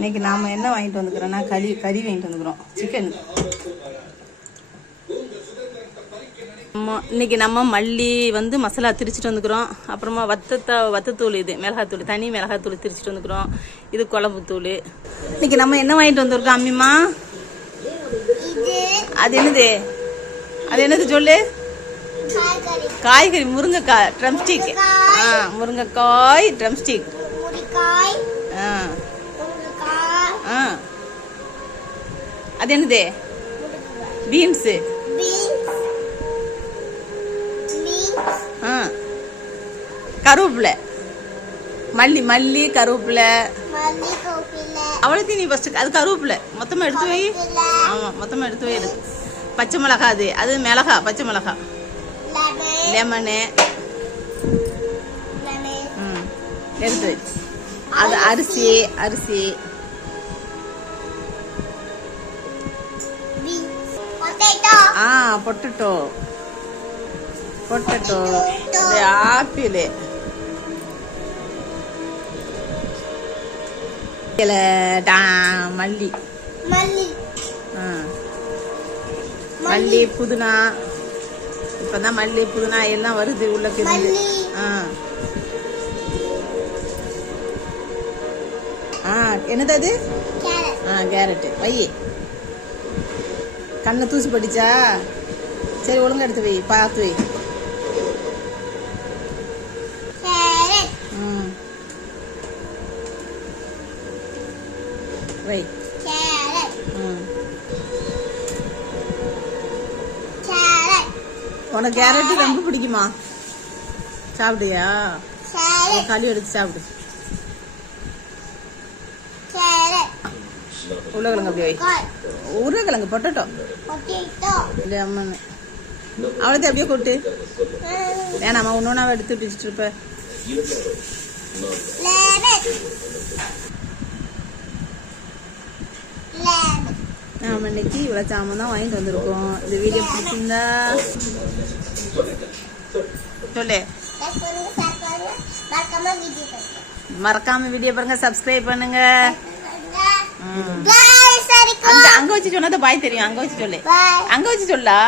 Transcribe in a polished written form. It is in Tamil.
இன்னைக்கு நாம என்ன வாங்கிட்டு வந்துக்கிறோம்னா கறி வாங்கிட்டு வந்துக்கிறோம், சிக்கன். இன்னைக்கு நம்ம மல்லி வந்து மசாலா திரிச்சிட்டு வந்துக்கிறோம். அப்புறமா வத்தத்தூள், இது மிளகாத்தூள், தனி மிளகாத்தூள் திரிச்சிட்டு வந்துக்கிறோம். இது குழம்பு தூள். இன்னைக்கு நம்ம என்ன வாங்கிட்டு வந்திருக்கோம் அம்மிமா? அது என்னது சொல்லு? காய்கறி, முருங்கைக்காய் ட்ரம்ஸ்டிக். முருங்கைக்காய் ட்ரம்ஸ்டிக். அது என்னது? பீன்ஸு. கருவேப்பிலை, மல்லி கருவேப்பிலை. அவ்வளோத்தையும் நீ ஃபர்ஸ்ட் அது கருவேப்பிலை மொத்தமாக எடுத்து வை. ஆமாம், மொத்தமாக எடுத்து வை. பச்சை மிளகா, அது மிளகா, பச்சை மிளகா. லெமனு எடுத்து வை. அது அரிசி பொட்டேட்டோ, ஆப்பிள், மல்லி புதினா. இப்பதான் மல்லி புதினா எல்லாம் வருது உள்ள. என்னது அது? கேரட். வை. கண்ணை தூசி படிச்சா சரி, ஒழுங்கா எடுத்து வை, பார்த்து வை. வை. உனக்கு கேரட் ரொம்ப பிடிக்குமா? சாப்பிடுயா? களி எடுத்து சாப்பிடு. உருளைக்கிழங்கு அப்படி வை. உருளைக்கிழங்கு பொட்டேட்டோ லெமன் அவ்வளோத்தையும் அப்படியே கொட்டு. வேணாமா? ஒன்னொன்னா எடுத்து வச்சுட்டு இருப்ப. நாம இன்னைக்கு இவ்வளோ சாமான் தான் வாங்கிட்டு வந்திருக்கோம். இந்த வீடியோ பிடிச்சிருந்தா சொல்லு, மறக்காம வீடியோ பாருங்க, சப்ஸ்கிரைப் பண்ணுங்க. அங்க வச்சு சொன்னது பாய் தெரியும். அங்க வச்சு சொல்லு, அங்க வச்சு சொல்லா.